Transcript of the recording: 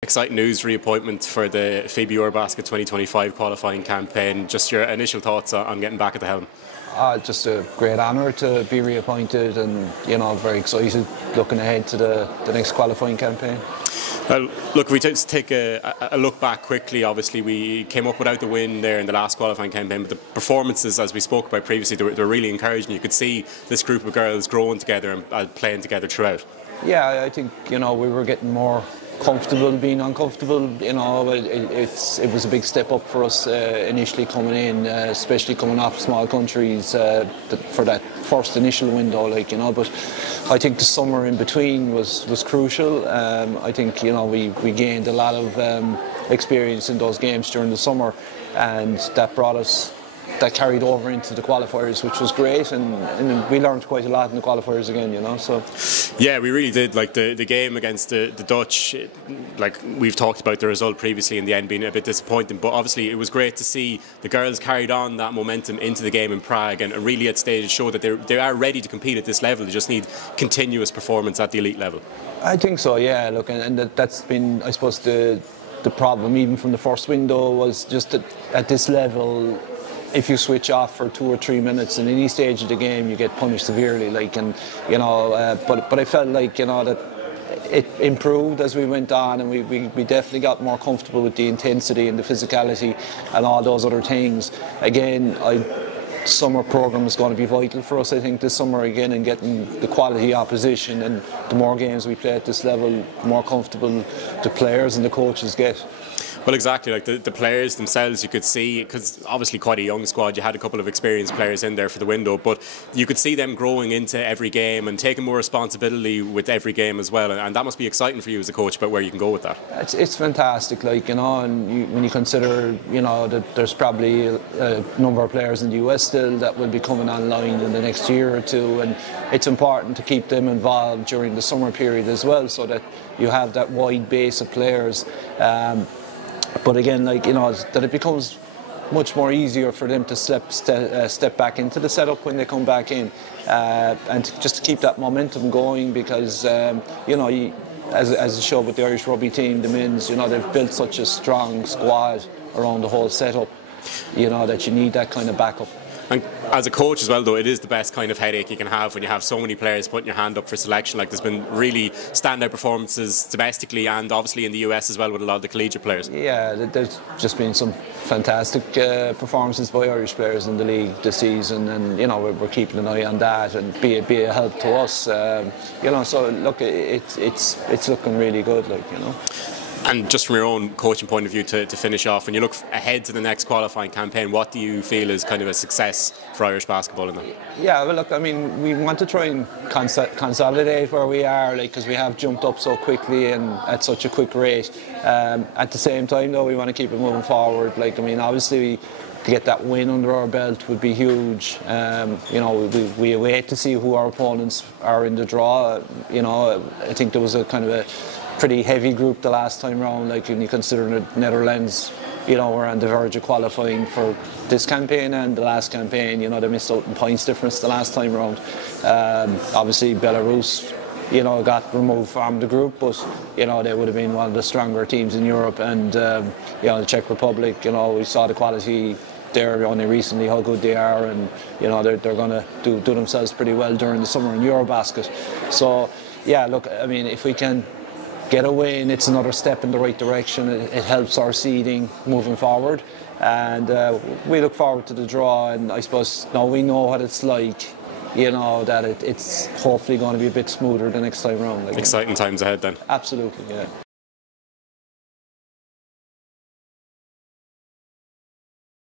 Exciting news, reappointment for the FIBA EuroBasket 2025 qualifying campaign. Just your initial thoughts on getting back at the helm? Just a great honour to be reappointed, and very excited looking ahead to the next qualifying campaign. Well, look, we just take a look back quickly. Obviously, we came up without the win there in the last qualifying campaign, but the performances, as we spoke about previously, they were really encouraging. You could see this group of girls growing together and playing together throughout. Yeah, I think we were getting more comfortable being uncomfortable. It was a big step up for us initially coming in, especially coming off small countries for that first initial window, but I think the summer in between was crucial. I think we gained a lot of experience in those games during the summer, and that carried over into the qualifiers, which was great, and we learned quite a lot in the qualifiers again, so. Yeah, we really did. Like the game against the Dutch, like we've talked about the result previously in the end being a bit disappointing, but obviously it was great to see the girls carried on that momentum into the game in Prague and really at stages show that they are ready to compete at this level. They just need continuous performance at the elite level. I think so, yeah. Look, and that's been, I suppose, the problem even from the first window was just that at this level, if you switch off for 2 or 3 minutes in any stage of the game, you get punished severely. But I felt like that it improved as we went on, and we definitely got more comfortable with the intensity and the physicality and all those other things. Again, summer program is going to be vital for us, I think, this summer again, and getting the quality opposition, and the more games we play at this level, the more comfortable the players and the coaches get. Well, exactly. Like the players themselves, you could see, because obviously quite a young squad, you had a couple of experienced players in there for the window, but you could see them growing into every game and taking more responsibility with every game as well, and that must be exciting for you as a coach about where you can go with that. It's fantastic, and when you consider, that there's probably a number of players in the US still that will be coming online in the next year or two, and it's important to keep them involved during the summer period as well, so that you have that wide base of players. But again, that it becomes much more easier for them to step back into the setup when they come back in, and just to keep that momentum going, because as a show with the Irish rugby team, the men's, they've built such a strong squad around the whole setup, that you need that kind of backup. And as a coach as well, though, it is the best kind of headache you can have when you have so many players putting your hand up for selection. Like, there's been really standout performances domestically and obviously in the US as well with a lot of the collegiate players. Yeah, there's just been some fantastic performances by Irish players in the league this season, and we're keeping an eye on that and be a help to us. So look, it's looking really good, And just from your own coaching point of view, to finish off, when you look ahead to the next qualifying campaign, what do you feel is kind of a success for Irish basketball in that? Yeah, well, look, we want to try and consolidate where we are, because we have jumped up so quickly and at such a quick rate. At the same time, though, we want to keep it moving forward. Obviously, to get that win under our belt would be huge. We await to see who our opponents are in the draw. I think there was a kind of a pretty heavy group the last time round, when you consider the Netherlands, were on the verge of qualifying for this campaign, and the last campaign, they missed out in points difference the last time round. Obviously Belarus, got removed from the group, but they would have been one of the stronger teams in Europe, and the Czech Republic, we saw the quality there only recently, how good they are, and they're going to do themselves pretty well during the summer in EuroBasket. So yeah, look, if we can get a win, it's another step in the right direction. It helps our seeding moving forward, and we look forward to the draw. And I suppose now we know what it's like, that it's hopefully going to be a bit smoother the next time round. Exciting times ahead then. Absolutely, yeah.